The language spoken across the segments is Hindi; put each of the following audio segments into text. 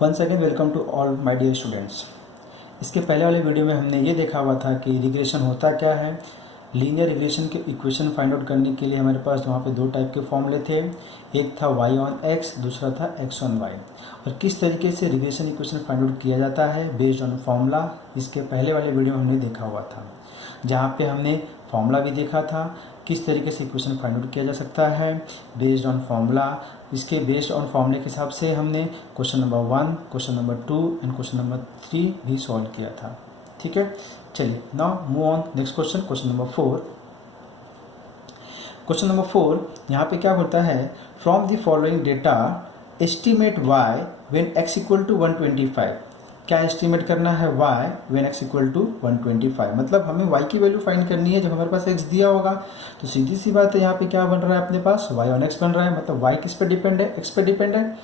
Once again welcome to all my dear students. इसके पहले वाले वीडियो में हमने ये देखा हुआ था कि रिग्रेशन होता क्या है। लीनियर रिग्रेशन के इक्वेशन फाइंड आउट करने के लिए हमारे पास वहाँ पे दो टाइप के फॉर्मूले थे, एक था y ऑन x, दूसरा था x ऑन y। और किस तरीके से रिग्रेशन इक्वेशन फाइंड आउट किया जाता है बेस्ड ऑन फॉर्मूला, इसके पहले वाले वीडियो में हमने देखा हुआ था, जहाँ पे हमने फॉर्मूला भी देखा था किस तरीके से इक्वेशन फाइंड आउट किया जा सकता है बेस्ड ऑन फॉर्मूला। इसके बेस्ड ऑन फॉर्मूले के हिसाब से हमने question number 1, question number 2 and question number 3 भी सॉल्व किया था। ठीक है, चलिए now move on next question, question number 4। Question number 4 यहाँ पे क्या होता है, from the following data estimate y when x equal to 125। क्या एस्टिमेट करना है y when x equal to 125, मतलब हमें y की वैल्यू फाइंड करनी है जब हमारे पास x दिया होगा। तो सीधी सी बात है, यहाँ पे क्या बन रहा है अपने पास y ऑन x बन रहा है, मतलब y किस पे डिपेंड है, x पे डिपेंड है।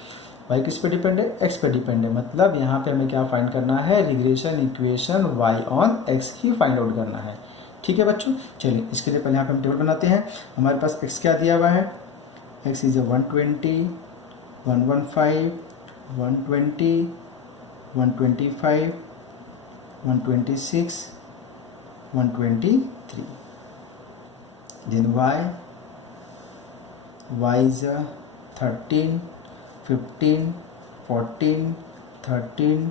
y किस पे डिपेंड है, x पे डिपेंड है, मतलब यहाँ पे हमें क्या फाइंड करना है, regression equation y on x he find out करना है। ठीक है बच्चों, चलिए इसके लिए पहले यहाँ पे हम टेबल बनाते हैं। हमारे पास x क्या दिया हुआ है, x is 120, 115, 120, 125, 126, 123. Then y is 13, 15, 14, 13,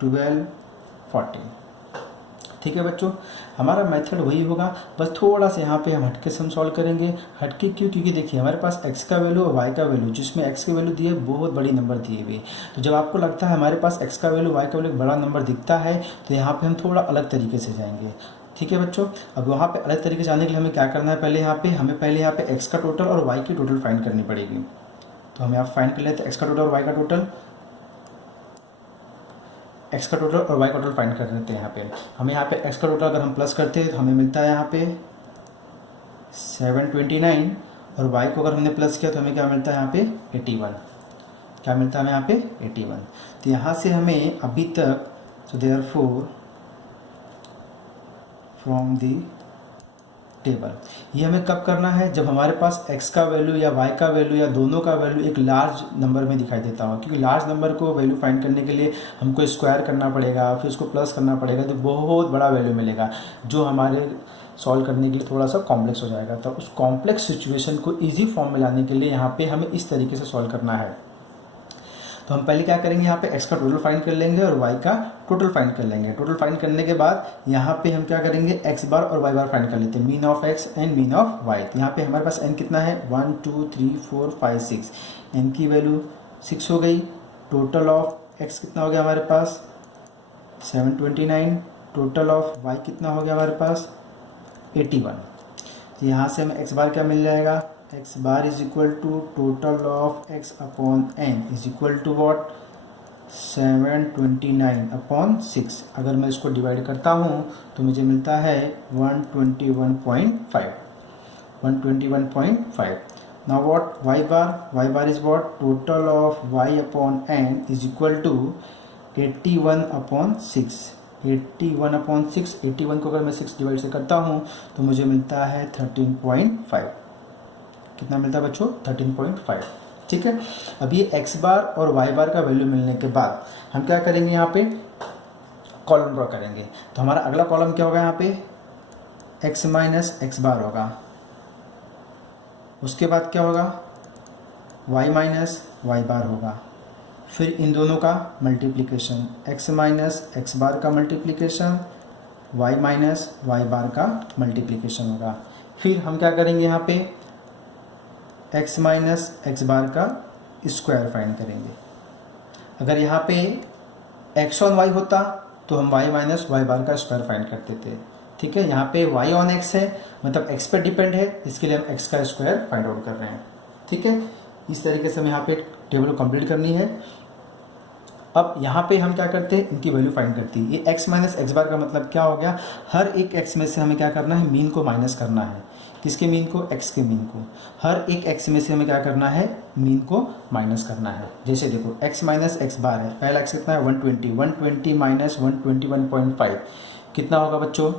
12, 14। ठीक है बच्चों, हमारा मेथड वही होगा, बस थोड़ा सा यहाँ पे हम हटके से हम सॉल्व करेंगे। हटके क्यों, क्योंकि देखिए हमारे पास x का वैल्यू और y का वैल्यू, जिसमें x की वैल्यू दी है बहुत बड़ी नंबर दिए हुए। तो जब आपको लगता है हमारे पास x का वैल्यू y का वैल्यू बड़ा नंबर दिखता है, तो यहाँ पे हम थोड़ा अलग तरीके से जाएंगे। ठीक है बच्चों, अब वहाँ पे अलग तरीके से जाने के लिए हमें क्या करना है, पहले यहाँ पे x का टोटल और y की टोटल फाइंड करनी पड़ेगी। तो हम यहाँ फाइंड कर लेते हैं x का टोटल और y का टोटल, x का टोटल और y का टोटल फाइंड कर लेते हैं। यहाँ पे हमें यहाँ पे x का टोटल अगर हम प्लस करते हैं तो हमें मिलता है यहाँ पे 729, और y को अगर हमने प्लस किया तो हमें क्या मिलता है यहाँ पे 81। क्या मिलता है हमें यहाँ पे 81। तो यहाँ से हमें अभी तक, so therefore from the table, ये हमें कब करना है, जब हमारे पास x का वैल्यू या y का वैल्यू या दोनों का वैल्यू एक लार्ज नंबर में दिखाई देता हो। क्योंकि लार्ज नंबर को वैल्यू फाइंड करने के लिए हमको स्क्वायर करना पड़ेगा, फिर उसको प्लस करना पड़ेगा, तो बहुत बड़ा वैल्यू मिलेगा जो हमारे सॉल्व करने के लिए थोड़ा सा कॉम्प्लेक्स हो जाएगा। तो उस कॉम्प्लेक्स सिचुएशन को ईजी फॉर्म में लाने के लिए यहाँ पे हमें इस तरीके से सॉल्व करना है। तो हम पहले क्या करेंगे, यहाँ पे x का टोटल फाइंड कर लेंगे और y का टोटल फाइंड कर लेंगे। टोटल फाइंड करने के बाद यहाँ पे हम क्या करेंगे, x बार और y बार फाइंड कर लेते हैं, mean of x and mean of y। तो यहाँ पे हमारे पास n कितना है, 1 2 3 4 5 6, n की वैल्यू 6 हो गई। टोटल ऑफ x कितना हो गया हमारे पास 729, टोटल ऑफ y कितना हो गया हमारे पास 81। तो यहाँ से हमें x बार क्या मिल जाएगा, x bar is equal to total of x upon n is equal to what 729 upon 6। अगर मैं इसको डिवाइड करता हूँ तो मुझे मिलता है 121.5, 121.5। Now what y bar is what total of y upon n is equal to 81 upon 6, 81 upon 6। 81 को अगर मैं 6 डिवाइड से करता हूँ तो मुझे मिलता है 13.5। कितना मिलता है बच्चों, 13.5। ठीक है, अब ये x बार और y बार का वैल्यू मिलने के बाद हम क्या करेंगे, यहाँ पे कॉलम ड्रॉ करेंगे। तो हमारा अगला कॉलम क्या होगा, यहाँ पे x माइनस एक्स बार होगा। उसके बाद क्या होगा, y माइनस वाई बार होगा। फिर इन दोनों का multiplication, x minus x bar का multiplication, y minus y bar का मल्टीप्लिकेशन होगा। फिर हम क्या करेंगे, यहाँ पे x माइनस एक्स बार का स्क्वायर फाइंड करेंगे। अगर यहाँ पे x ऑन y होता तो हम y माइनस वाई बार का स्क्वायर फाइंड करते थे। ठीक है, यहाँ पे y ऑन x है, मतलब x पे डिपेंड है, इसके लिए हम x का स्क्वायर फाइंड आउट कर रहे हैं। ठीक है, इस तरीके से हमें यहाँ पे टेबल कंप्लीट करनी है। अब यहाँ पे हम क्या करते हैं, इनकी वैल्यू फाइंड करते हैं। ये x माइनस एक्स बार का मतलब क्या हो गया, हर एक x में से हमें क्या करना है, मीन को माइनस करना है। किसके मीन को, x के मीन को। हर एक x में से हमें क्या करना है, मीन को माइनस करना है। जैसे देखो x माइनस एक्स बार है, पहला x कितना है 120, 120 माइनस 121.5 कितना होगा बच्चों,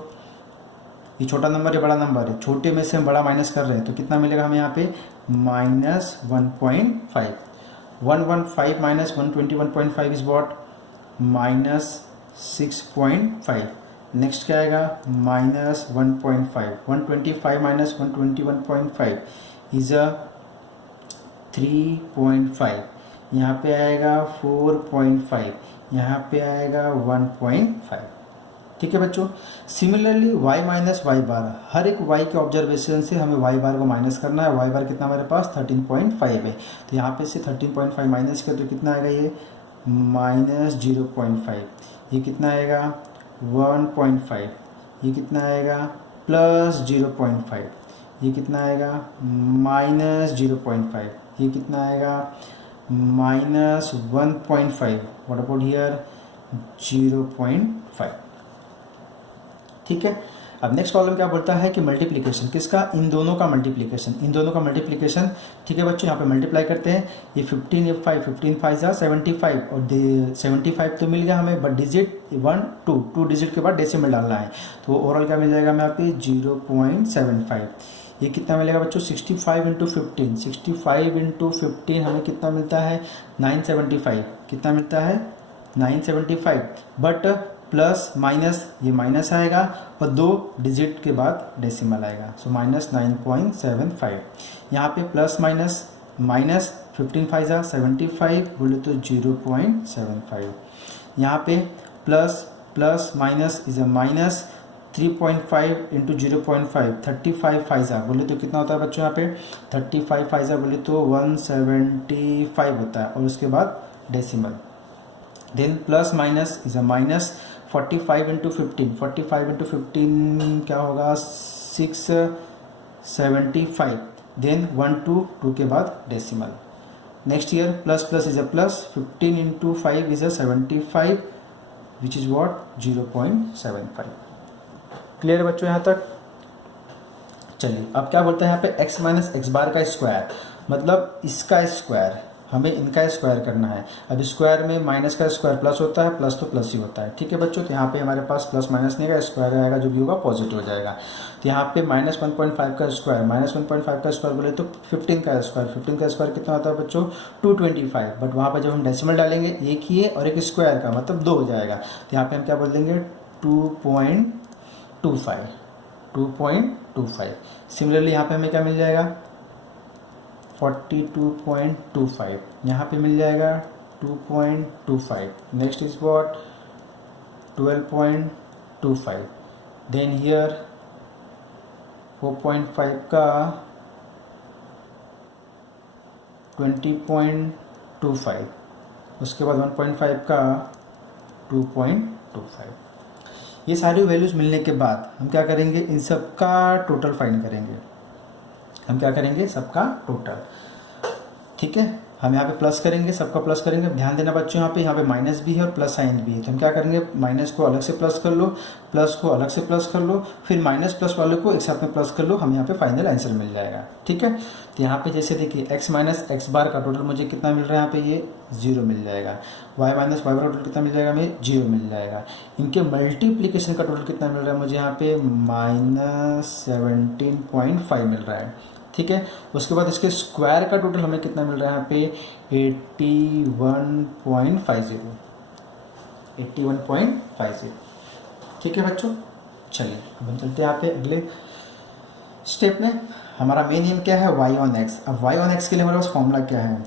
ये छोटा नंबर है बड़ा नंबर है, छोटे में से हम बड़ा माइनस कर रहे हैं तो कितना मिलेगा हमें यहाँ पे -1.5। 115 माइनस 121.5 इज वॉट -6.5. नेक्स्ट क्या आएगा -1.5. 125 माइनस 121.5 इज अ 3.5. यहाँ पे आएगा 4.5. यहाँ पे आएगा 1.5. ठीक है बच्चों. Similarly y minus y bar, हर एक y के ऑब्जर्वेशन से हमें y बार को माइनस करना है. y बार कितना हमारे पास 13.5 है. तो यहाँ पे से 13.5 माइनस किया तो कितना आएगा ये -0.5. ये कितना आएगा 1.5. ये कितना आएगा +0.5. ये कितना आएगा -0.5. ये कितना आएगा -1.5. What about here 0.5. ठीक है. अब नेक्स्ट प्रॉब्लम क्या बोलता है कि मल्टीप्लिकेशन किसका, इन दोनों का मल्टीप्लिकेशन. इन दोनों का मल्टीप्लिकेशन. ठीक है बच्चों, यहाँ पे मल्टीप्लाई करते हैं. ये 15 ये 5 15 5 जा 75 और 75 तो मिल गया हमें, बट डिजिट 1 2 डिजिट के बाद डेसिमल डालना है. तो ओवरऑल क्या मिल जाएगा हमें यहाँ पे 0.75. ये कितना मिलेगा बच्चों 65 इंटू 15. 65 इंटू 15 हमें कितना मिलता है 975. कितना मिलता है 975. बट प्लस माइनस ये माइनस आएगा और 2 डिजिट के बाद डेसिमल आएगा. सो -9.75. यहाँ पे प्लस माइनस माइनस 15 5 जा 75 बोले तो 0.75. यहाँ पे plus plus minus is a minus 3.5 into 0.5 35 5 जा बोले तो कितना होता है बच्चों यहाँ पे 35 5 जा बोले तो 175 होता है और उसके बाद decimal. Then plus minus is a minus 45 into 15 45 into 15 क्या होगा 675. देन 1 2 के बाद decimal. Next year plus plus is a plus 15 into 5 is a 75 which is what 0.75. Clear है बच्चों यहाँ तक. चलिए अब क्या बोलते हैं यहाँ पे x माइनस एक्स बार का स्क्वायर, मतलब इसका स्क्वायर, हमें इनका स्क्वायर करना है. अब स्क्वायर में माइनस का स्क्वायर प्लस होता है, प्लस तो प्लस ही होता है. ठीक है बच्चों. तो यहाँ पे हमारे पास प्लस माइनस नहीं आएगा, स्क्वायर आएगा, जो भी होगा पॉजिटिव हो जाएगा. तो यहाँ पे -1.5 का स्क्वायर, -1.5 का स्क्वायर बोले तो 15 का स्क्वायर. 15 का स्क्वायर कितना होता है बच्चों 225. बट वहाँ पर जब हम डेसिमल डालेंगे एक ही है और एक स्क्वायर का मतलब 2 हो जाएगा. तो यहाँ पे हम क्या बोल देंगे 2.25. सिमिलरली यहाँ पे हमें क्या मिल जाएगा 42.25. यहाँ पे मिल जाएगा 2.25. Next is what 12.25. Then here 4.5 का 20.25. उसके बाद 1.5 का 2.25. ये सारी वैल्यूज़ मिलने के बाद हम क्या करेंगे, इन सब का टोटल फाइंड करेंगे. हम क्या करेंगे सबका टोटल. ठीक है. हम यहाँ पे प्लस करेंगे, सबका प्लस करेंगे. ध्यान देना बच्चों यहाँ पे माइनस भी है और प्लस साइन भी है. तो हम क्या करेंगे माइनस को अलग से प्लस कर लो, प्लस को अलग से प्लस कर लो, फिर माइनस प्लस वाले को एक साथ में प्लस कर लो. हम यहाँ पे फाइनल आंसर मिल जाएगा. ठीक है. तो यहाँ पे जैसे देखिए x माइनस एक्स बार का टोटल मुझे कितना मिल रहा है, यहाँ पे ये 0 मिल जाएगा. y माइनस वाई बार का टोटल कितना मिल जाएगा हमें 0 मिल जाएगा. इनके मल्टीप्लीकेशन का टोटल कितना मिल रहा है मुझे यहाँ पे -17.5 मिल रहा है. ठीक है. उसके बाद इसके स्क्वायर का टोटल हमें कितना मिल रहा है यहाँ पे 81.50. ठीक है बच्चों. चलिए अब हम चलते हैं यहाँ पे अगले स्टेप में. हमारा मेन एम क्या है y ऑन x. अब y ऑन x के लिए हमारे पास फॉर्मूला क्या है,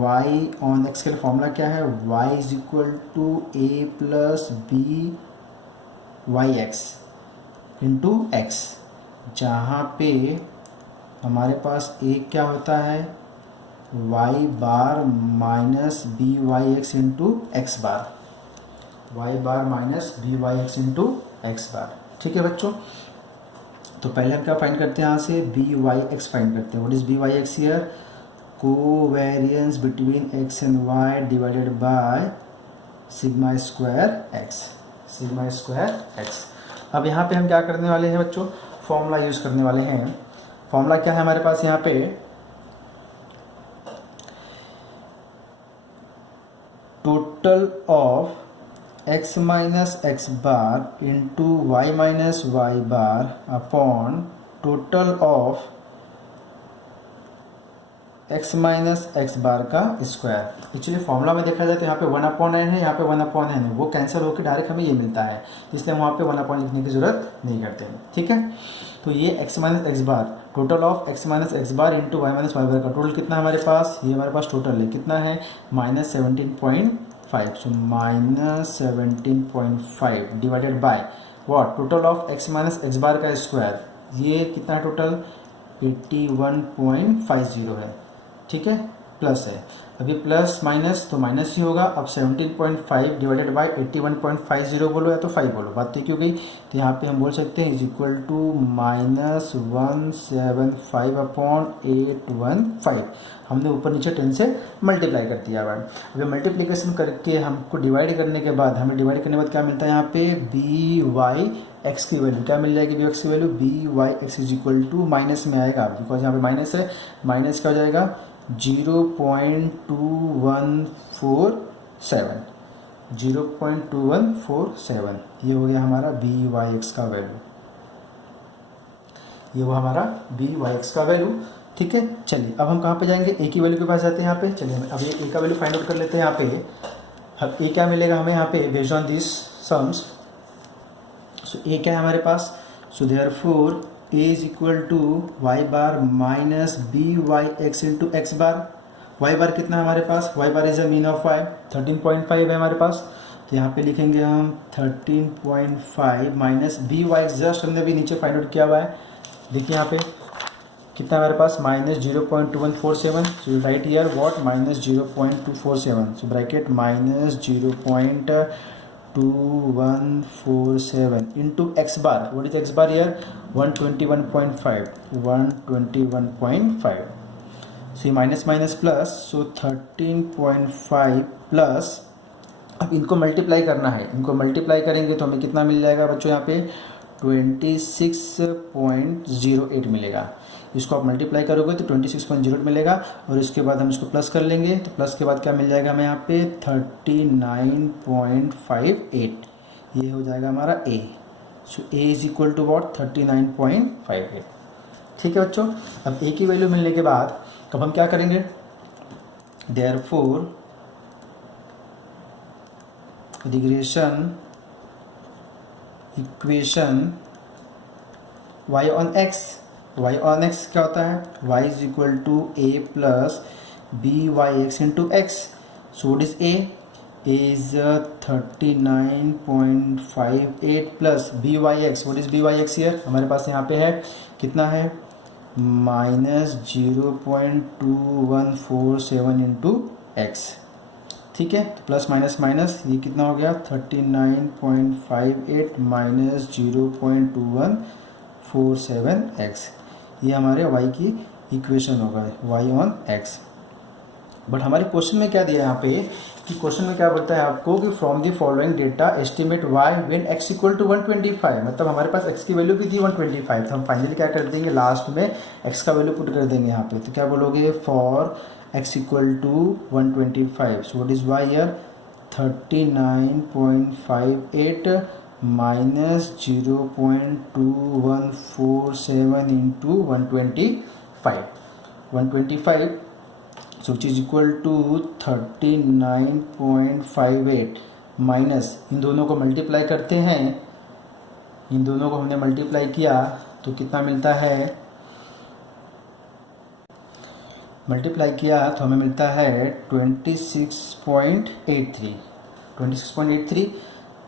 y ऑन x के लिए फॉर्मूला क्या है y is equal to a plus b y x into x, जहाँ पे हमारे पास एक क्या होता है y bar minus b y x into x bar, y bar minus b y x into x bar. ठीक है बच्चों. तो पहले हम क्या फाइंड करते हैं, यहाँ से बी वाई एक्स फाइंड करते हैं. What is b y x here, covariance between x and y divided by sigma square x, sigma square x. अब यहाँ पे हम क्या करने वाले हैं बच्चों, फॉर्मूला यूज़ करने वाले हैं. फॉर्मूला क्या है हमारे पास यहाँ पे, total of x minus x bar into y minus y bar upon total of x minus x bar का स्क्वायर। एक्चुअली फॉर्मूला में देखा जाए तो यहाँ पे 1/n है, यहाँ पे 1/n है, वो कैंसिल होकर डायरेक्ट हमें ये मिलता है, इसलिए हम वहाँ पे 1/n लिखने की ज़रूरत नहीं करते। ठीक है, तो ये x minus x bar, total of x minus x bar into y minus y bar का टोटल कितना है हमारे पास, ये हमारे पास टोटल है कितना है -17.5। So -17.5 divided by what, total of x minus x bar का स्क्वायर, ये कितना है टोटल 81.50 है। ठीक है, प्लस है, अभी प्लस माइनस तो माइनस ही होगा। अब 17.5 डिवाइडेड बाय 81.50 बोलो या तो 5 बोलो, बात तो क्यों गई, तो यहाँ पे हम बोल सकते हैं इज इक्वल टू -175/815। हमने ऊपर नीचे 10 से मल्टीप्लाई कर दिया है। अभी मल्टीप्लिकेशन करके हमको डिवाइड करने के बाद, हमें डिवाइड करने के बाद क्या मिलता है यहाँ पे बी वाई एक्स की वैल्यू क्या मिल जाएगी, बी एक्स की value b y x is equal to minus में आएगा, बिकॉज यहाँ पे माइनस है, माइनस क्या हो जाएगा 0.2147, 0.2147, ये हो गया हमारा बी वाई एक्स का वैल्यू, ये वो हमारा बी वाई एक्स का वैल्यू। ठीक है, चलिए अब हम कहाँ पे जाएंगे, ए की वैल्यू के पास जाते हैं। यहाँ पे चलिए अब ये ए का वैल्यू फाइंड आउट कर लेते हैं। यहाँ पे अब ए क्या मिलेगा हमें यहाँ पे based on this sums. So a क्या है हमारे पास, so therefore a is equal to y bar minus b y x into x bar. Y bar कितना है हमारे पास, y bar is the mean of y 13.5 है हमारे पास, तो यहाँ पे लिखेंगे हम 13.5 माइनस बी वाई जस्ट हमने अभी नीचे फाइंड आउट किया हुआ है। देखिए यहाँ पे कितना हमारे पास -0.2147, so right here what -0.247, so bracket -0.2147 into x bar, what is x bar here 121.5, 121.5, so minus minus plus, so 13.5 plus, अब इनको मल्टीप्लाई करना है, इनको मल्टीप्लाई करेंगे तो हमें कितना मिल जाएगा बच्चों यहाँ पे 26.08 मिलेगा। इसको आप मल्टीप्लाई करोगे तो 26.08 मिलेगा, और इसके बाद हम इसको प्लस कर लेंगे, तो प्लस के बाद क्या मिल जाएगा हमें यहाँ पे 39.58, ये हो जाएगा हमारा ए। सो ए इज इक्वल टू वॉट 39.58। ठीक है बच्चों, अब ए की वैल्यू मिलने के बाद अब हम क्या करेंगे, therefore regression equation y on x, y on x क्या होता है, y is equal to a plus b y x into x. So what is a is 39.58 plus b y x, what is b y x here हमारे पास यहाँ पे है कितना है -0.2147 इंटू एक्स। ठीक है, तो प्लस माइनस माइनस ये कितना हो गया 39.58 माइनस 0.2147x, ये हमारे y की इक्वेशन होगा y ऑन x। बट हमारे क्वेश्चन में क्या दिया है यहाँ पे कि क्वेश्चन में क्या बोलता है आपको कि from the following data estimate y when x equal to 125, मतलब हमारे पास x की वैल्यू भी थी 125, तो हम फाइनली क्या कर देंगे लास्ट में x का वैल्यू पुट कर देंगे यहाँ पे, तो क्या बोलोगे for x equal to 125, so what is y here 39.58 minus 0.2147 into 125, so which is equal to 39.58 minus, इन दोनों को मल्टीप्लाई करते हैं, इन दोनों को हमने मल्टीप्लाई किया तो कितना मिलता है, मल्टीप्लाई किया तो हमें मिलता है 26.83।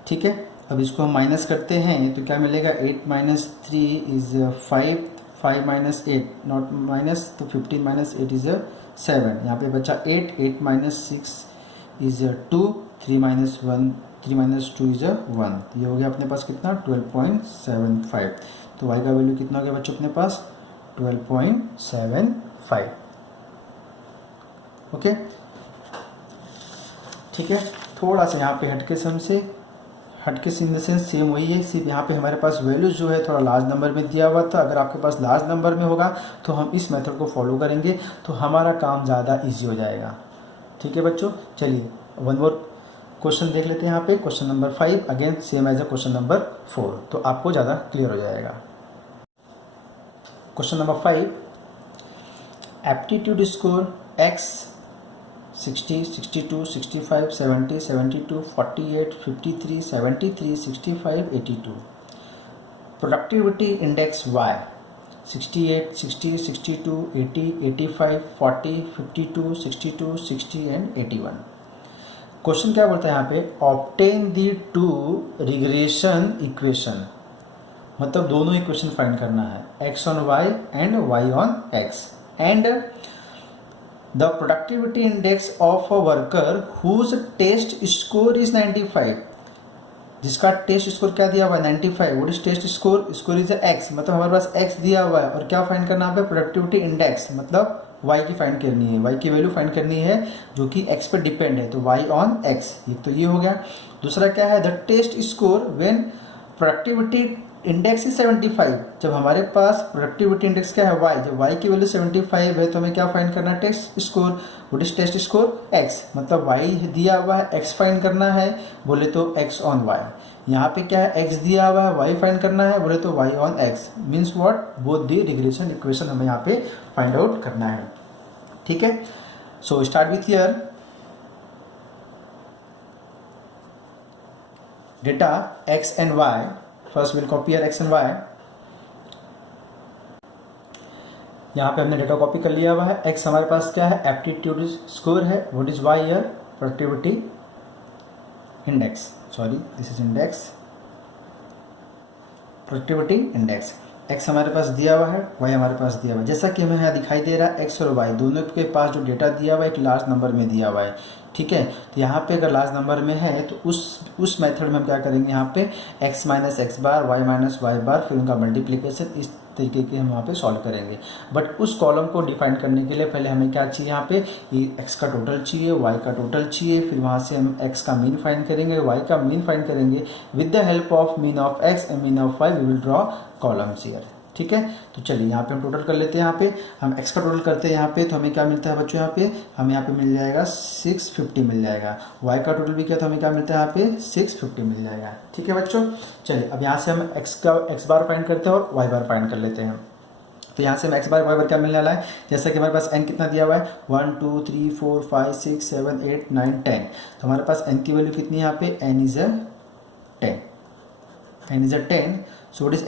ठीक है, अब इसको हम माइनस करते हैं तो क्या मिलेगा 8 minus 3 is 5, 5 minus 8 not minus, तो 15 माइनस 8 इज़ 7, यहाँ पे बचा 8 minus 6 is 2, 3 minus 1, 3 minus 2 is 1, ये हो गया अपने पास कितना 12.75, तो y का वैल्यू कितना हो गया बच्चों अपने पास 12.75। ओके, ठीक है, थोड़ा सा यहाँ पे हटके इन द सेंस सेम वही है, सिर्फ यहाँ पे हमारे पास वैल्यूज जो है थोड़ा लार्ज नंबर में दिया हुआ था। अगर आपके पास लार्ज नंबर में होगा तो हम इस मेथड को फॉलो करेंगे तो हमारा काम ज़्यादा इजी हो जाएगा। ठीक है बच्चों, चलिए वन मोर क्वेश्चन देख लेते हैं। यहाँ पे question number 5 again same as a question number 4, तो आपको ज़्यादा क्लियर हो जाएगा। Question number 5, aptitude score x 60, 62, 65, 70, 72, 48, 53, 73, 65, 82. Productivity index y 68, 60, 62, 80, 85, 40, 52, 62, 60 and 81. Question क्या बोलता है यहाँ पे, obtain the two regression equation, मतलब दोनों इक्वेशन फाइंड करना है, x on y and y on x, and the productivity index of a worker whose test score is 95, जिसका टेस्ट स्कोर क्या दिया हुआ है 95, what is test score, score is x, मतलब हमारे पास x दिया हुआ है और क्या फाइंड करना है, प्रोडक्टिविटी इंडेक्स मतलब y की फाइंड करनी है, y की वैल्यू फाइंड करनी है जो कि x पे डिपेंड है, तो y ऑन x, ये तो ये हो गया। दूसरा क्या है, the test score when productivity index is 75, जब हमारे पास प्रोडक्टिविटी इंडेक्स क्या है y, जब y की वैल्यू 75 है तो हमें क्या फाइंड करना है, test score, what is test score x, मतलब y दिया हुआ है x फाइंड करना है, बोले तो x ऑन y, यहाँ पे क्या है x दिया हुआ है y फाइंड करना है, बोले तो y on x, means what, both the regression equation हमें यहाँ पे फाइंड आउट करना है। ठीक है, so start with here data x and y, first will copy here x and y, यहाँ पे हमने डेटा कॉपी कर लिया हुआ है, x हमारे पास क्या है, एप्टीट्यूड स्कोर है, what is y here, productivity index, sorry this is index, productivity index, x हमारे पास दिया हुआ है, y हमारे पास दिया हुआ है, जैसा कि हमें यहाँ दिखाई दे रहा है x और y दोनों के पास जो डेटा दिया हुआ है एक लार्ज नंबर में दिया हुआ है। ठीक है, तो यहाँ पे अगर लार्ज नंबर में है तो उस मेथड में हम क्या करेंगे, यहाँ पे x माइनस एक्स बार, y माइनस वाई बार, फिर उनका मल्टीप्लिकेशन, इस तरीके के हम यहाँ पे सॉल्व करेंगे। बट उस कॉलम को डिफाइन करने के लिए पहले हमें क्या चाहिए, यहाँ पे ये x का टोटल चाहिए, y का टोटल चाहिए, फिर वहाँ से हम x का मीन फाइंड करेंगे, y का मीन फाइंड करेंगे, with the help of mean of x and mean of y we will draw columns here. ठीक है, तो चलिए यहाँ पे हम टोटल कर लेते हैं, यहाँ पे हम x का टोटल करते हैं, यहाँ पे तो हमें क्या मिलता है बच्चों, यहाँ पे हमें यहाँ पे मिल जाएगा 650 मिल जाएगा, y का टोटल भी क्या, तो हमें क्या मिलता है यहाँ पे 650 मिल जाएगा। ठीक है बच्चों, चलिए अब यहाँ से हम x बार फाइंड करते हैं और y बार फाइंड कर लेते हैं। तो यहाँ से हम x बार y बार क्या मिलने वाला है, जैसा कि हमारे पास n कितना दिया हुआ है, 1 2 3 4 5 6 7 8 9 10, तो हमारे पास n की वैल्यू कितनी है, यहाँ पे n is a 10, so what is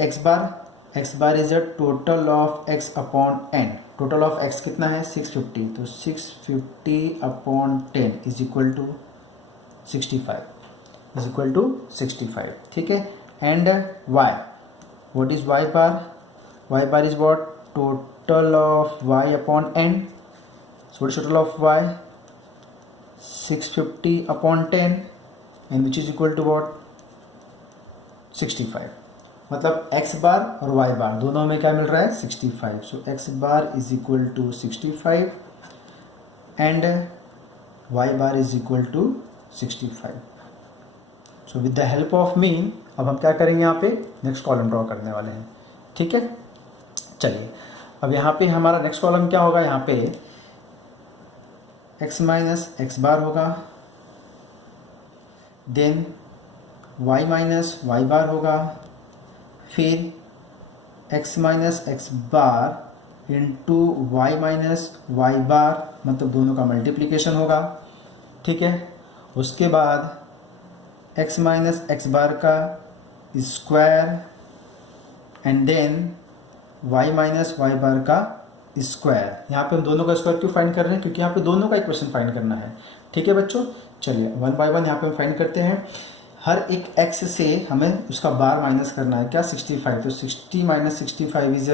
x bar is a total of x upon n, total of x कितना है 650, तो 650 अपॉन 10 इज इक्वल टू 65, ठीक है। And y, what is y bar is what, total of y upon n, so what is total of y 650 upon 10 and which is equal to what 65, मतलब x बार और y बार दोनों में क्या मिल रहा है 65, so x bar is equal to 65 and y bar is equal to 65। So with the help of mean अब हम क्या करेंगे, यहाँ पे नेक्स्ट कॉलम ड्रॉ करने वाले हैं। ठीक है, चलिए अब यहाँ पे हमारा नेक्स्ट कॉलम क्या होगा, यहाँ पे x माइनस एक्स बार होगा, देन y माइनस वाई बार होगा, फिर x minus x bar into y minus y बार, मतलब दोनों का मल्टीप्लिकेशन होगा। ठीक है, उसके बाद x माइनस एक्स बार का square and then y minus y bar का स्क्वायर। यहाँ पे हम दोनों का स्क्वायर क्यों फाइंड कर रहे हैं, क्योंकि यहाँ पे दोनों का इक्वेशन फाइंड करना है। ठीक है बच्चों, चलिए वन बाय वन यहाँ पे हम फाइंड करते हैं। हर एक x से हमें उसका बार माइनस करना है, क्या 65, तो 60 minus 65 is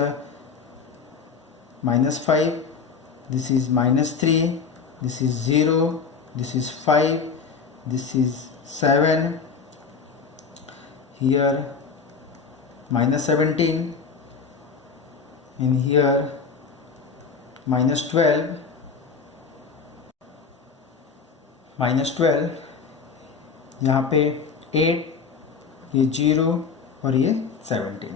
-5, this is -3, this is 0, this is 5, this is 7, here -17, in here -12, यहाँ पे 8, ये 0 और ये 17।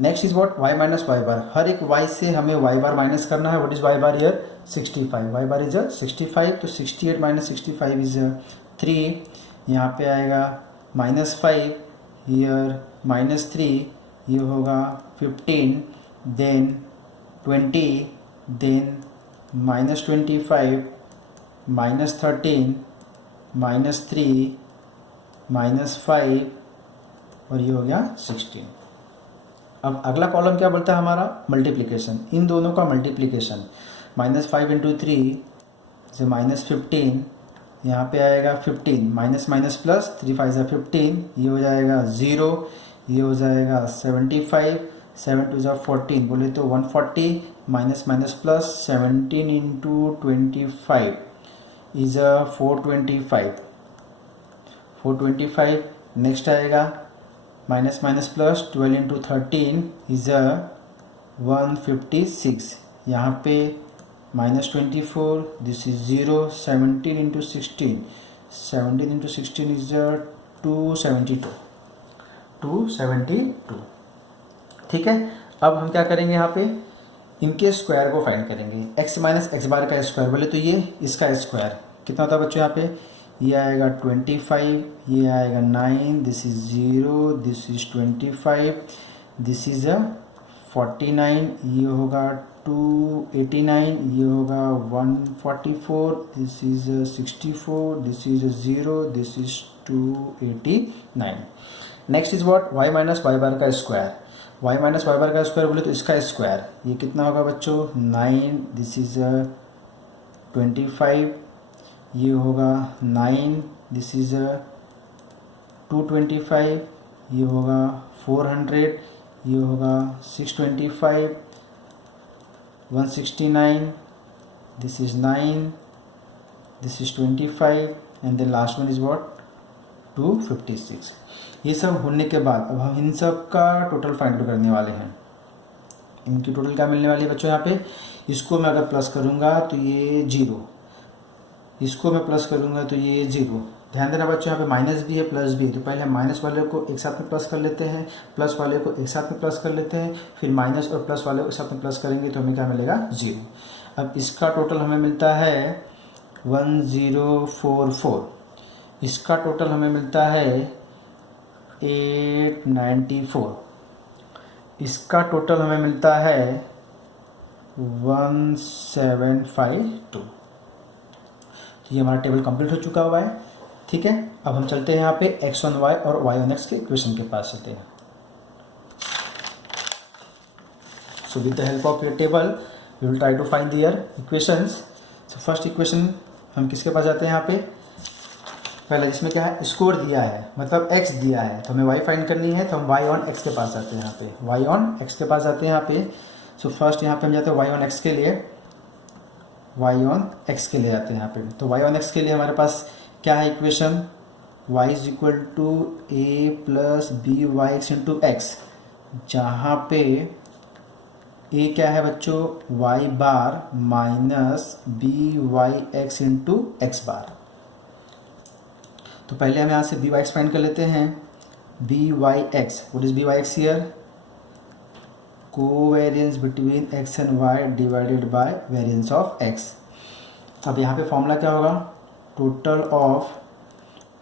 Next is what, y minus y bar, हर एक y से हमें y बार माइनस करना है। What is y bar here 65, y bar is 65, तो 68 माइनस 65 इज 3, यहाँ पे आएगा -5, हियर -3, ये होगा 15, देन 20, देन -25, -13, -3, -5 और ये हो गया 16। अब अगला कॉलम क्या बोलता है हमारा? मल्टीप्लिकेशन, इन दोनों का मल्टीप्लिकेशन। -5 × 3 से -15, यहाँ पे आएगा 15, माइनस माइनस प्लस, 3 5 ज़ा 15, ये हो जाएगा 0, ये हो जाएगा 75, 7 2 ज़ा 14, बोले तो 140, minus minus plus 17 × 25 is 425, 425। Next आएगा माइनस माइनस प्लस 12 × 13 इज़ 156, यहाँ पे -24, दिस इज 0, 17 × 16, 17 × 16 इज 272, 272। ठीक है, अब हम क्या करेंगे यहाँ पे? इनके स्क्वायर को फाइंड करेंगे। x माइनस एक्स बार का स्क्वायर, बोले तो ये इसका स्क्वायर कितना होता है बच्चों? यहाँ पे ये आएगा 25, ये आएगा 9, this is 0, this is 25, this is 49, ये होगा 289, ये होगा 144, this is 64, this is 0, this is 289। Next is what? y minus y bar का square. y minus y bar का स्क्वायर बोले तो इसका स्क्वायर, ये कितना होगा बच्चों? 9, दिस इज 25, ये होगा 9, दिस इज 225, ये होगा 400, ये होगा 625, 169, this is 9, this is 25 and the last one is what? 256। ये सब होने के बाद अब हम इन सब का टोटल फाइंड करने वाले हैं। इनकी टोटल क्या मिलने वाली है बच्चों? यहाँ पे इसको मैं अगर प्लस करूँगा तो ये 0, इसको मैं प्लस करूँगा तो ये 0। ध्यान देना बच्चों, यहाँ पे माइनस भी है प्लस भी है, तो पहले हम माइनस वाले को एक साथ में प्लस कर लेते हैं, प्लस वाले को एक साथ में प्लस कर लेते हैं, फिर माइनस और प्लस वाले को एक साथ में प्लस करेंगे तो हमें क्या मिलेगा? 0। अब इसका टोटल हमें मिलता है 1044, इसका टोटल हमें मिलता है 894, इसका टोटल हमें मिलता है 1752। ये हमारा टेबल कंप्लीट हो चुका हुआ है। ठीक है, अब हम चलते हैं यहाँ पे x ऑन y और y ऑन x के इक्वेशन के पास चलते हैं। So with the help of your table we will try to find their equations. So first equation हम किसके पास जाते हैं? यहाँ पे पहले जिसमें क्या है? स्कोर दिया है, मतलब x दिया है, तो हमें y फाइंड करनी है, तो हम y ऑन x के पास जाते हैं। यहाँ पे y ऑन x के पास जाते हैं यहाँ पे। सो फर्स्ट यहाँ पे हम जाते हैं y ऑन x के लिए, y ऑन x के लिए जाते हैं यहाँ पे। तो y ऑन x के लिए हमारे पास क्या है equation? y is equal to a plus b y x into x, जहाँ पे a क्या है बच्चों? y bar minus b y x into x bar. तो पहले हम यहाँ से बी वाई एक्स फाइंड कर लेते हैं। B y x, what is b y x here? Covariance between x and y divided by variance of x। अब यहाँ पे फॉर्मूला क्या होगा? Total of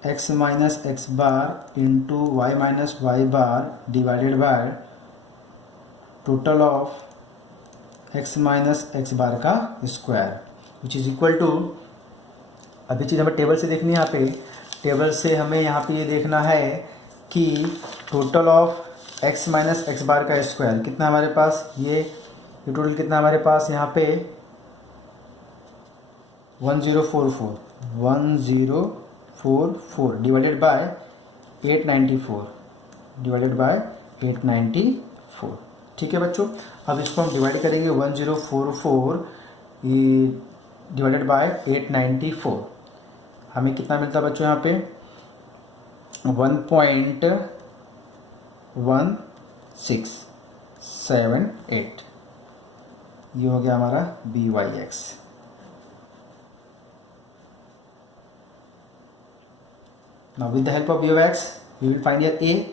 x minus x bar into y minus y bar divided by total of x minus x bar का square, which is equal to, अभी चीज़ हमें टेबल से देखनी है। यहाँ पे टेबल से हमें यहाँ पे ये देखना है कि total of x minus x bar का स्क्वायर कितना हमारे पास? ये टोटल कितना हमारे पास यहाँ पे? 1044 डिवाइडेड बाय 894 डिवाइडेड बाय 894। ठीक है बच्चों, अब इसको हम डिवाइड करेंगे 1044 डिवाइडेड बाय 894, हमें कितना मिलता है बच्चों? यहाँ पे 1.1678, ये हो गया हमारा b y x. Now with the help of v of x, we will find here a.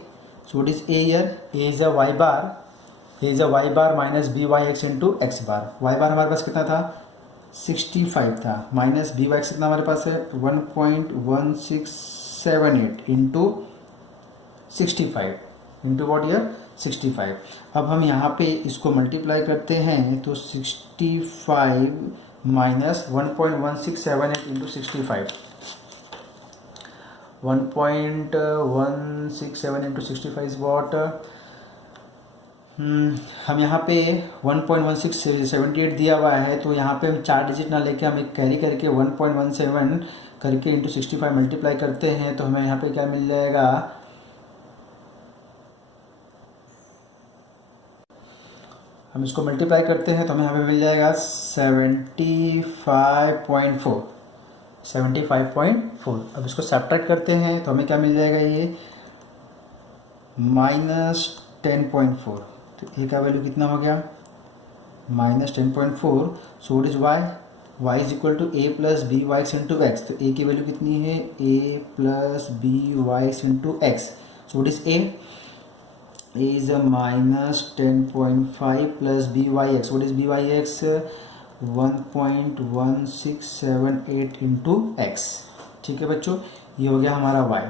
So what is a here? A is a y bar. A is a y bar minus b y x into x bar. Y bar हमारे पास कितना था? 65 था, माइनस बी वाई एक्स कितना हमारे पास है? 1.1678 इंटू 65, इंटू वॉट ईयर 65। अब हम यहाँ पे इसको मल्टीप्लाई करते हैं तो 65 minus 1.1678 into 65, 1.167 into 65 is what, हम यहाँ पे 1.1678 दिया हुआ है, तो यहाँ पे हम 4 डिजिट ना लेके हम एक कैरी करके 1.17 करके इंटू 65 मल्टीप्लाई करते हैं, तो हमें यहाँ पे क्या मिल जाएगा, हम इसको मल्टीप्लाई करते हैं तो हमें यहाँ पे मिल जाएगा 75.4, 75.4। अब इसको सब्ट्रैक्ट करते हैं तो हमें क्या मिल जाएगा, ये -10.4, तो ए का वैल्यू कितना हो गया, -10.4। So what is y, y is equal to a plus b y x into x, तो ए की वैल्यू कितनी है, a plus b y x into x. So what is a is -10.5 plus b y x, what is b y x, 1.1678 into x. ठीक है बच्चों, ये हो गया हमारा y।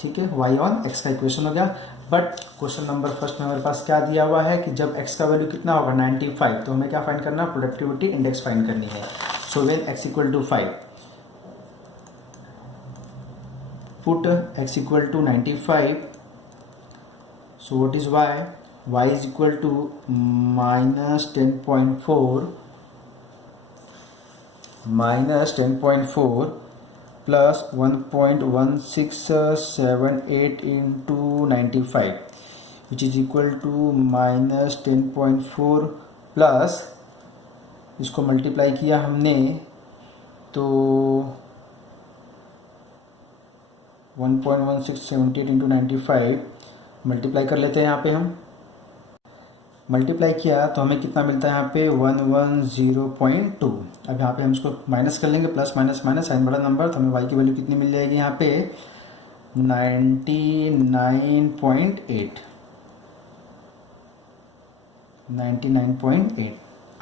ठीक है, y ऑन x का इक्वेशन हो गया। बट क्वेश्चन नंबर फर्स्ट में हमारे पास क्या दिया हुआ है कि जब x का वैल्यू कितना होगा 95, तो हमें क्या फाइंड करना, प्रोडक्टिविटी इंडेक्स फाइंड करनी है। So when x equal to 5, put x equal to 95, so what is y is equal to -10.4 plus 1.1678 into 95 which is equal to -10.4 plus, इसको मल्टीप्लाई किया हमने तो 1.1678 इंटू 95 मल्टीप्लाई कर लेते हैं। यहाँ पे हम मल्टीप्लाई किया तो हमें कितना मिलता है यहाँ पे 110.2। अब यहाँ पे हम इसको माइनस कर लेंगे, प्लस माइनस माइनस साइन बड़ा नंबर, तो हमें वाई की वैल्यू कितनी मिल जाएगी यहाँ पे 99.8।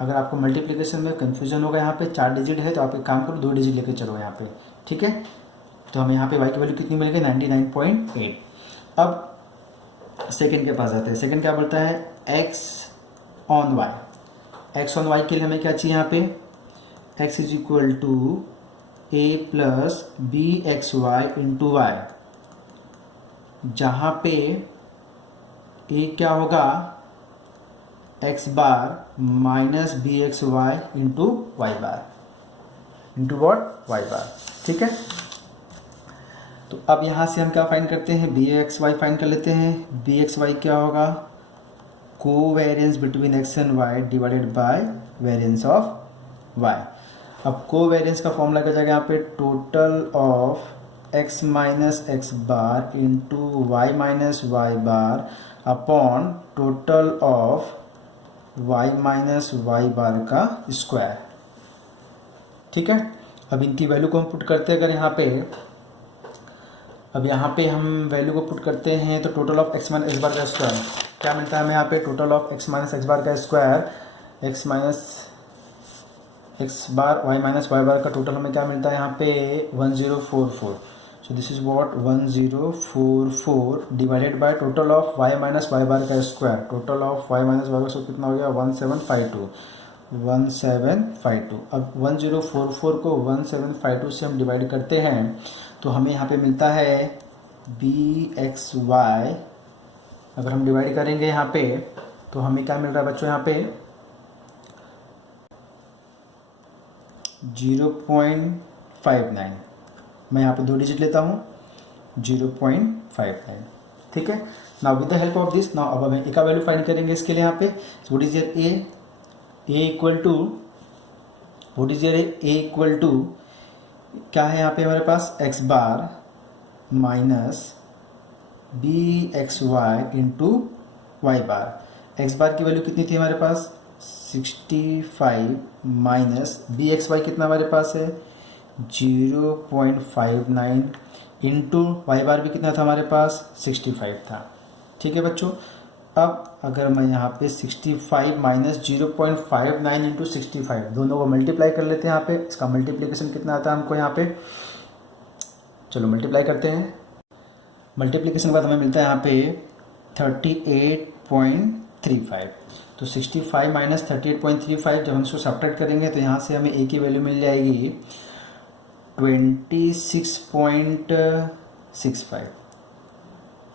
अगर आपको मल्टीप्लिकेशन में कंफ्यूजन होगा, यहाँ पे 4 डिजिट है तो आप एक काम करो 2 डिजिट लेके चलो यहाँ पे। ठीक है, तो हमें यहाँ पे वाई की वैल्यू कितनी मिल गई 99.8। अब सेकेंड के पास आते हैं। सेकेंड क्या बोलता है, x on y। x on y के लिए हमें क्या चाहिए यहाँ पे, x is equal to a plus b x y into y, जहाँ पे a क्या होगा x bar minus b x y into y bar, into what y bar. ठीक है, तो अब यहाँ से हम क्या फाइंड करते हैं, बी एक्स वाई फाइंड कर लेते हैं। बी एक्स वाई क्या होगा, covariance between x and y divided by variance of y. अब कोवेरियंस का फॉर्मूला क्या जाएगा यहाँ पे, total of x minus x bar into y minus y bar upon total of y minus y bar का स्क्वायर। ठीक है, अब इनकी वैल्यू को हम पुट करते हैं अगर यहाँ पे, अब यहाँ पे हम वैल्यू को पुट करते हैं तो total of x minus x bar का स्क्वायर क्या मिलता है हमें यहाँ पे, total of x minus x bar का square, x minus x bar y minus y bar का टोटल हमें क्या मिलता है यहाँ पे 1044। So this is what 1044 divided by total of y minus y bar का square, total of y minus y bar का कितना हो गया 1752। अब 1044 को 1752 से हम डिवाइड करते हैं तो हमें यहाँ पे मिलता है बी एक्स वाई। अगर हम डिवाइड करेंगे यहाँ पे तो हमें क्या मिल रहा है बच्चों, यहाँ पे 0.59। मैं यहाँ पे 2 डिजिट लेता हूँ 0.59। ठीक है, now with the help of this, now अब हमें ए का वैल्यू फाइंड करेंगे इसके लिए। यहाँ पे what is your a equal to, what is your a equal to क्या है यहाँ पे हमारे पास x bar minus b x y into y bar. X bar की वैल्यू कितनी थी हमारे पास 65 माइनस बी एक्स वाई कितना हमारे पास है 0.59 इंटू वाई बार भी कितना था हमारे पास 65 था। ठीक है बच्चों, अब अगर मैं यहाँ पे 65 माइनस 0.59 इंटू 65 दोनों को मल्टीप्लाई कर लेते हैं। यहाँ पे इसका मल्टीप्लिकेशन कितना आता है हमको यहाँ पे, चलो मल्टीप्लाई करते हैं। मल्टीप्लिकेशन के बाद हमें मिलता है यहाँ पे 38.35। तो 65 माइनस 38.35 जब हम इसको सब्ट्रैक्ट करेंगे तो यहाँ से हमें ए की वैल्यू मिल जाएगी 26.65।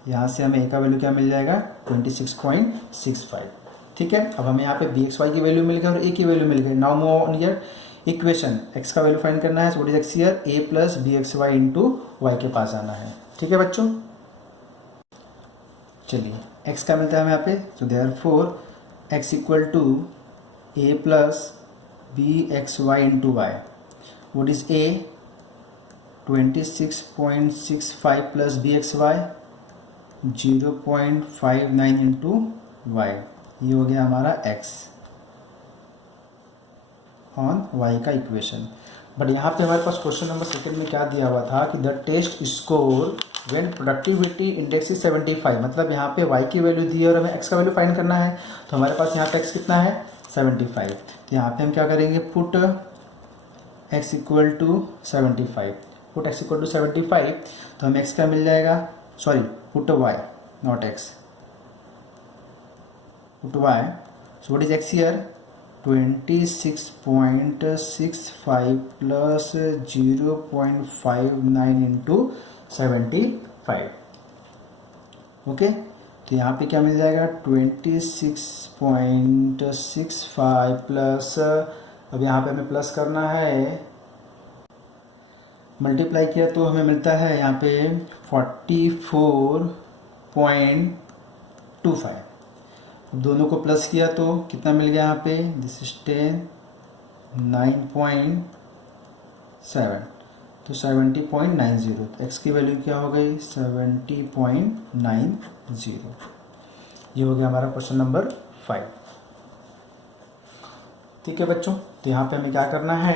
यहाँ से हमें ए का वैल्यू क्या मिल जाएगा 26.65। ठीक है, अब हमें यहाँ पे बी एक्स वाई की वैल्यू मिल गई और ए की वैल्यू मिल गई। Now move on here equation, x का वैल्यू फाइंड करना है। So what is x here, a plus b x y into y के पास आना है। ठीक है बच्चों, चलिए x का मिलता है हमें यहाँ पे। So therefore x equal to a plus b x y into y. What is a, 26.65 plus b x y 0.59 into वाई। ये हो गया हमारा x ऑन y का इक्वेशन। बट यहाँ पे हमारे पास क्वेश्चन नंबर सेकंड में क्या दिया हुआ था कि the test score when productivity index is 75। मतलब यहाँ पे y की वैल्यू दी है और हमें x का वैल्यू फाइंड करना है। तो हमारे पास यहाँ पे x कितना है 75। तो यहाँ पे हम क्या करेंगे, put x equal to 75। Put x equal to 75 तो हमें x का मिल जाएगा, sorry put y not x, put y। So what is x here, 26.65 plus 0.59 into 75। Okay, तो यहाँ पे क्या मिल जाएगा 26.65 प्लस, अब यहाँ पे हमें प्लस करना है, मल्टीप्लाई किया तो हमें मिलता है यहाँ पे 44.25। दोनों को प्लस किया तो कितना मिल गया यहाँ पे, दिस इज 10, 9.7 तो 70.90। तो x की वैल्यू क्या हो गई 70.90। ये हो गया हमारा क्वेश्चन नंबर 5। ठीक है बच्चों, तो यहाँ पे हमें क्या करना है,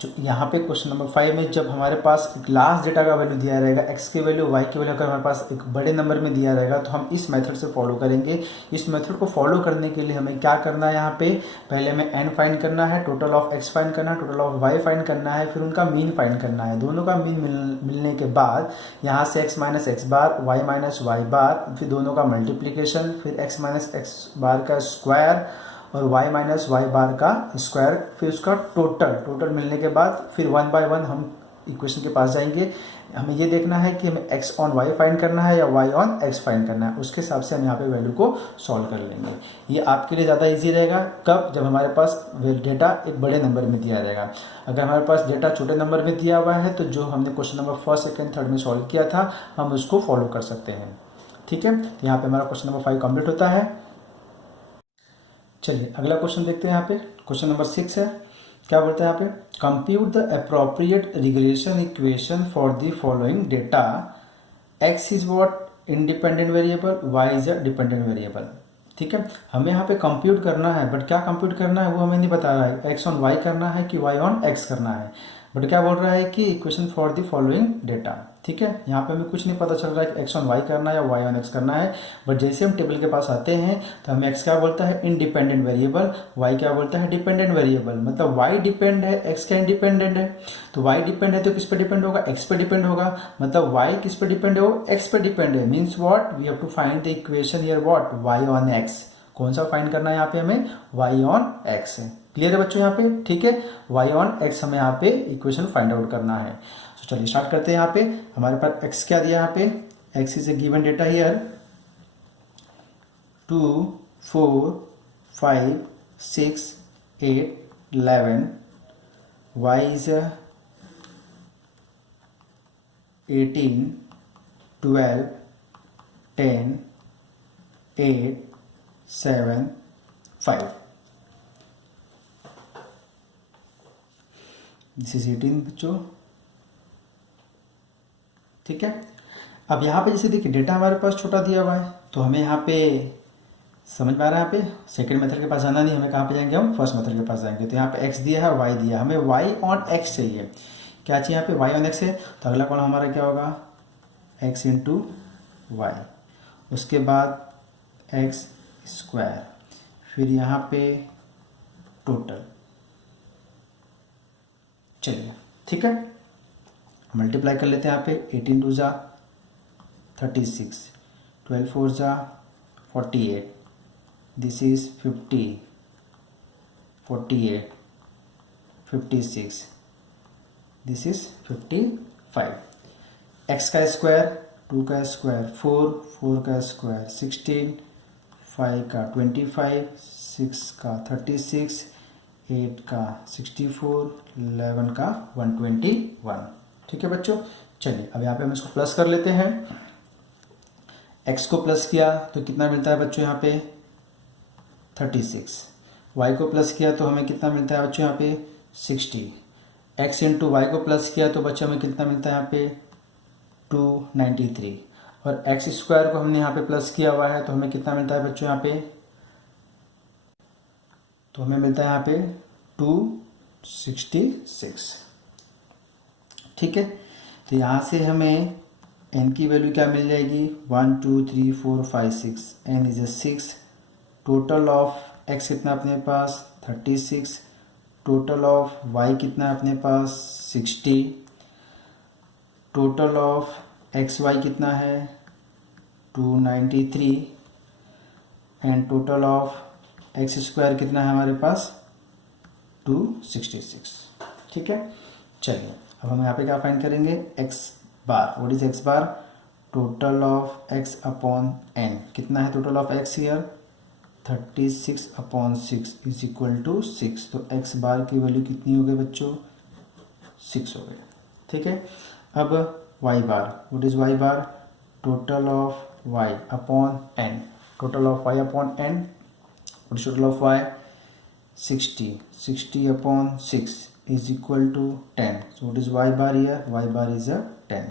जो यहाँ पे क्वेश्चन नंबर 5 में जब हमारे पास एक लास्ट डेटा का वैल्यू दिया रहेगा, x की वैल्यू y की वैल्यू अगर हमारे पास एक बड़े नंबर में दिया रहेगा तो हम इस मेथड से फॉलो करेंगे। इस मेथड को फॉलो करने के लिए हमें क्या करना है, यहाँ पे पहले हमें n फाइंड करना है, टोटल ऑफ x फाइंड करना है, टोटल ऑफ y फाइंड करना है, फिर उनका मीन फाइंड करना है। दोनों का मीन मिलने के बाद यहाँ से x माइनस एक्स बार, y माइनस वाई बार, फिर दोनों का मल्टीप्लीकेशन, फिर x माइनस एक्स बार का स्क्वायर और y माइनस वाई बार का स्क्वायर, फिर उसका टोटल मिलने के बाद फिर 1 बाय 1 हम इक्वेशन के पास जाएंगे। हमें ये देखना है कि हमें x ऑन y फाइंड करना है या y ऑन x फाइंड करना है, उसके हिसाब से हम यहाँ पे वैल्यू को सॉल्व कर लेंगे। ये आपके लिए ज़्यादा इजी रहेगा कब, जब हमारे पास डेटा एक बड़े नंबर में दिया रहेगा। अगर हमारे पास डेटा छोटे नंबर में दिया हुआ है तो जो हमने क्वेश्चन नंबर 1, 2, 3 में सॉल्व किया था हम उसको फॉलो कर सकते हैं। ठीक है, यहाँ पर हमारा क्वेश्चन नंबर 5 कंप्लीट होता है। चलिए अगला क्वेश्चन देखते हैं। यहाँ पे क्वेश्चन नंबर 6 है, क्या बोलते हैं यहाँ पे, compute the appropriate regression equation for the following data, x is what independent variable, y is a dependent variable. ठीक है, हमें यहाँ पे कंप्यूट करना है, बट क्या कंप्यूट करना है वो हमें नहीं बता रहा है, x ऑन y करना है कि y ऑन x करना है। बट क्या बोल रहा है कि equation for the following data. ठीक है, यहाँ पे हमें कुछ नहीं पता चल रहा है कि x ऑन y करना है या y ऑन x करना है। बट जैसे हम टेबल के पास आते हैं तो हमें x क्या बोलता है इंडिपेंडेंट वेरिएबल, y क्या बोलता है डिपेंडेंट वेरिएबल। मतलब y डिपेंड है, x क्या इंडिपेंडेंट है। तो y डिपेंड है तो किस पे डिपेंड होगा, x पे डिपेंड होगा। मतलब y किस पे डिपेंड है, x पे डिपेंड है। Means what, we have to find the equation here what, y on x। कौन सा फाइंड करना है यहाँ पे हमें, y ऑन x है। क्लियर है बच्चों यहाँ पे, ठीक है, y ऑन x हमें यहाँ पे इक्वेशन फाइंड आउट करना है। तो चलिए स्टार्ट करते हैं। यहाँ पे हमारे पास x क्या दिया, यहाँ पे x is a given data here 2, 4, 5, 6, 8, 11, y is 18, 12, 10, 8, 7, 5। This is 18 बच्चों। ठीक है, अब यहाँ पे जैसे देखिए डेटा हमारे पास छोटा दिया हुआ है तो हमें यहाँ पे समझ में आ रहा है, यहाँ पे सेकंड मेथड के पास जाना नहीं, हमें कहाँ पे जाएंगे, हम फर्स्ट मेथड के पास जाएंगे। तो यहाँ पे x दिया है, y दिया है, हमें y ऑन x चाहिए। क्या चाहिए यहाँ पे, y ऑन x है। तो अगला कॉलम हमारा क्या होगा, x इंटू वाई, उसके बाद x स्क्वायर, फिर यहाँ पे टोटल। चलिए ठीक है, मल्टीप्लाई कर लेते हैं यहाँ पे 18 2 जा 36, 12 4 जा 48, this is 50, 48, 56, this is 55. x का स्क्वायर 2 का स्क्वायर 4, 4 का स्क्वायर 16, 5 का 25, 6 का 36, 8 का 64, 11 का 121. ठीक है बच्चों, चलिए अब यहाँ पे हम इसको प्लस कर लेते हैं. x को प्लस किया तो कितना मिलता है बच्चों यहाँ पे 36. y को प्लस किया तो हमें कितना मिलता है बच्चों यहाँ पे 60. x इंटू वाई को प्लस किया तो बच्चों हमें कितना मिलता है यहाँ पे 293. और एक्स स्क्वायर को हमने यहाँ पे प्लस किया हुआ है तो हमें कितना मिलता है बच्चों यहाँ पे, तो हमें मिलता है यहाँ पे 266. ठीक है, तो यहाँ से हमें n की वैल्यू क्या मिल जाएगी 1 2 3 4 5 6. n is 6. Total of x कितना अपने पास 36. टोटल ऑफ y कितना अपने पास 60. टोटल ऑफ एक्स वाई कितना है 293. And total of x square कितना है हमारे पास 266. ठीक है, चलिए अब हम यहाँ पे क्या फाइंड करेंगे x bar. What is x bar? Total of x upon n. कितना है total of x here 36 upon 6 is equal to 6. तो एक्स बार की वैल्यू कितनी हो गई बच्चों 6 हो गई. ठीक है, अब y bar. What is y bar? Total of y upon n. Total of y upon n. What is total of y 60. 60 upon 6 is equal to 10. So what is y bar here? y bar is 10.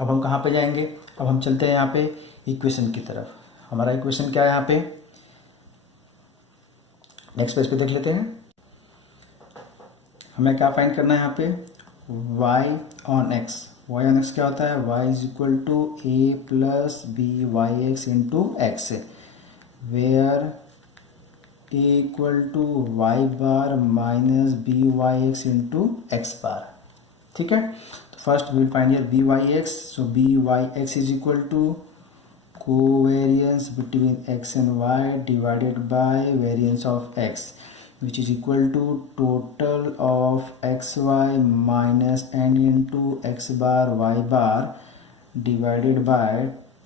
अब हम कहाँ पे जाएंगे? अब हम चलते हैं यहाँ पे इक्वेशन की तरफ. हमारा इक्वेशन क्या है यहाँ पे, नेक्स्ट पेज पे देख लेते हैं. हमें क्या फाइंड करना है यहाँ पे y on x. y on x क्या होता है y is equal to a plus b y x into x, where a equal to y bar minus b y x into x bar. ठीक है, तो first we will find here b y x. So b y x is equal to covariance between x and y divided by variance of x, which is equal to total of xy minus n into x bar y bar divided by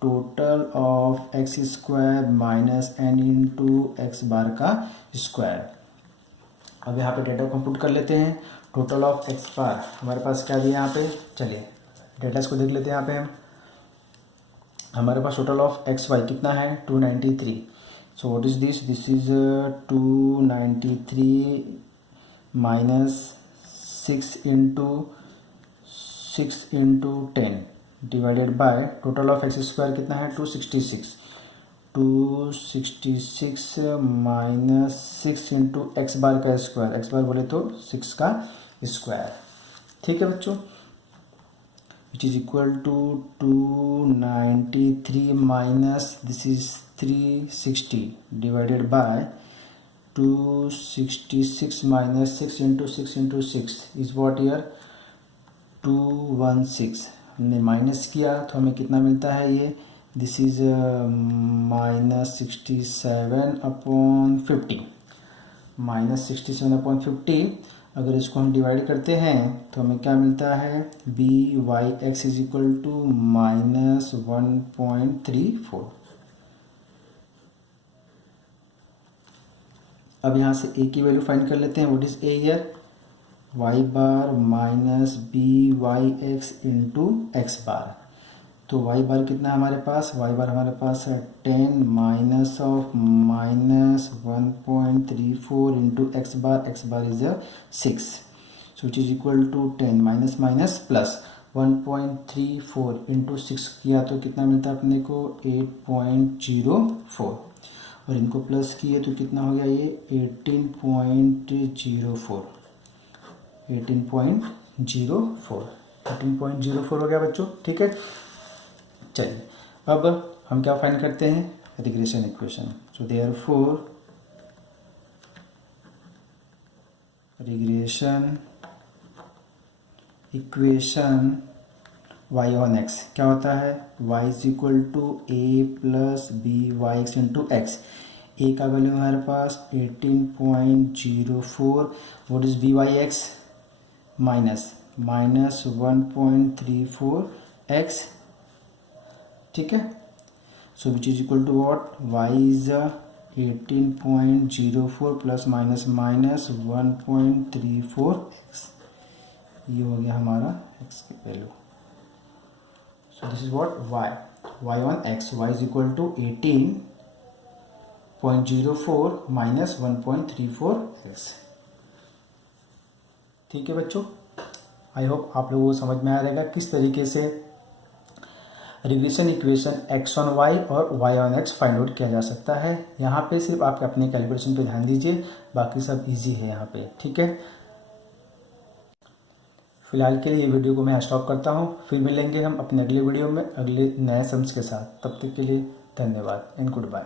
total of x square minus n into x bar का स्क्वायर. अब यहाँ पे डेटा कंप्यूट कर लेते हैं. टोटल ऑफ x बार हमारे पास क्या दिया यहाँ पे, चलिए डेटा को देख लेते हैं. यहाँ पे हमारे पास टोटल ऑफ एक्स वाई कितना है 293. सो what is this? This is 293 minus 6 into 10 divided by total of x square कितना है 266. 266 माइनस 6 इंटू एक्स बार का स्क्वायर. एक्स बार बोले तो 6 का स्क्वायर. ठीक है बच्चों, which is equal to 293 minus this is 360 divided by 266 minus 6 into 6 into 6 is what here 216. हमने माइनस किया तो हमें कितना मिलता है ये, this is minus 67 upon 50. Minus 67 upon 50. अगर इसको हम डिवाइड करते हैं तो हमें क्या मिलता है b y x is equal to minus 1.34. अब यहाँ से a की वैल्यू फाइंड कर लेते हैं. What is a here? Y bar minus b y x into x bar. तो वाई बार कितना है हमारे पास? वाई बार हमारे पास है 10 minus of minus 1.34 into x bar. X bar is 6. So it is equal to 10 minus minus plus 1.34 into 6 किया तो कितना मिलता है अपने को 8.04. और इनको प्लस किए तो कितना हो गया ये 18.04. 18.04 हो गया बच्चों. ठीक है, चलिए अब हम क्या फाइंड करते हैं regression equation. So therefore regression equation y on x क्या होता है, y is equal to a plus b y x into x. A का वैल्यू हमारे पास 18.04, what is b y x, minus 1.34 x, ठीक है। So which is equal to what, y is 18.04 plus minus 1.34 x, ये हो गया हमारा एक्स की value. So this is what y on x, Y is equal to 18.04 minus 1.34 x. ठीक है बच्चों, आई होप आप लोगों को समझ में आ रहेगा किस तरीके से regression equation x on y और y on x find out किया जा सकता है। यहाँ पे सिर्फ आप अपने कैलकुलेशन पे ध्यान दीजिए, बाकी सब इजी है यहाँ पे, ठीक है। फिलहाल के लिए ये वीडियो को मैं स्टॉप करता हूँ, फिर मिलेंगे हम अपने अगले वीडियो में अगले नए सम्स के साथ। तब तक के लिए धन्यवाद एंड गुड बाय।